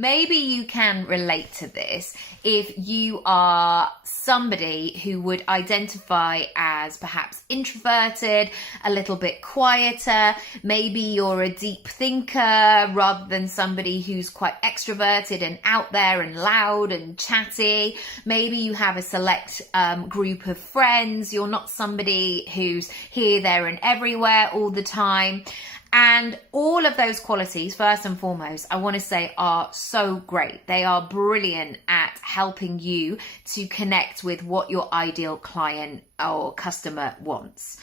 Maybe you can relate to this if you are somebody who would identify as perhaps introverted, a little bit quieter. Maybe you're a deep thinker rather than somebody who's quite extroverted and out there and loud and chatty. Maybe you have a select group of friends. You're not somebody who's here, there and everywhere all the time. And all of those qualities, first and foremost, I want to say are so great. They are brilliant at helping you to connect with what your ideal client or customer wants.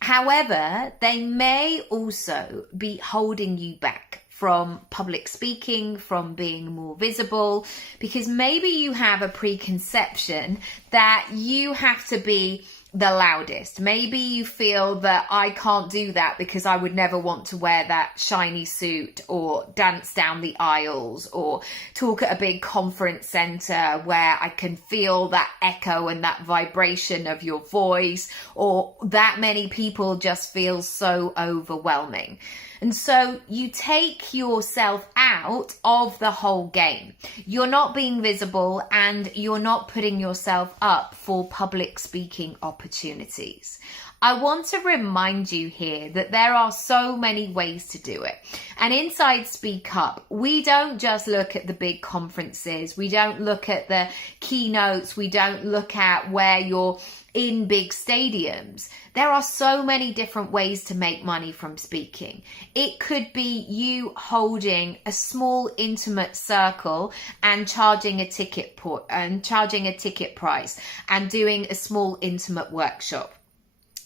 However, they may also be holding you back from public speaking, from being more visible, because maybe you have a preconception that you have to be the loudest. Maybe you feel that I can't do that because I would never want to wear that shiny suit or dance down the aisles or talk at a big conference center where I can feel that echo and that vibration of your voice, or that many people just feel so overwhelming. And so you take yourself out of the whole game. You're not being visible and you're not putting yourself up for public speaking opportunities. I want to remind you here that there are so many ways to do it. And inside Speak Up, we don't just look at the big conferences. We don't look at the keynotes. We don't look at where you're in big stadiums. There are so many different ways to make money from speaking. It could be you holding a small intimate circle and charging a ticket price and doing a small intimate workshop.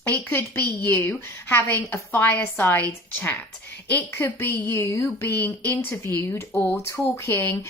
It could be you having a fireside chat. It could be you being interviewed or talking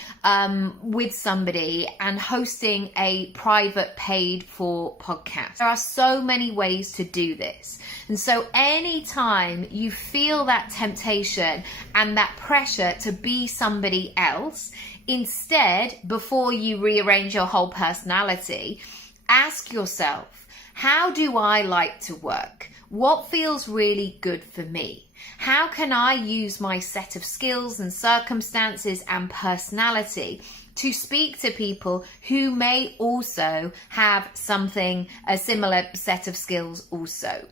with somebody and hosting a private paid for podcast. There are so many ways to do this. And so anytime you feel that temptation and that pressure to be somebody else, instead, before you rearrange your whole personality, ask yourself, how do I like to work? What feels really good for me? How can I use my set of skills and circumstances and personality to speak to people who may also have a similar set of skills also?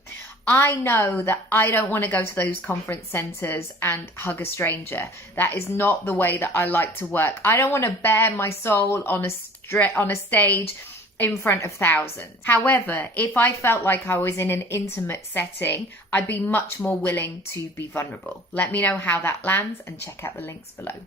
I know that I don't want to go to those conference centers and hug a stranger. That is not the way that I like to work. I don't want to bare my soul on a stage in front of thousands. However, if I felt like I was in an intimate setting, I'd be much more willing to be vulnerable. Let me know how that lands and check out the links below.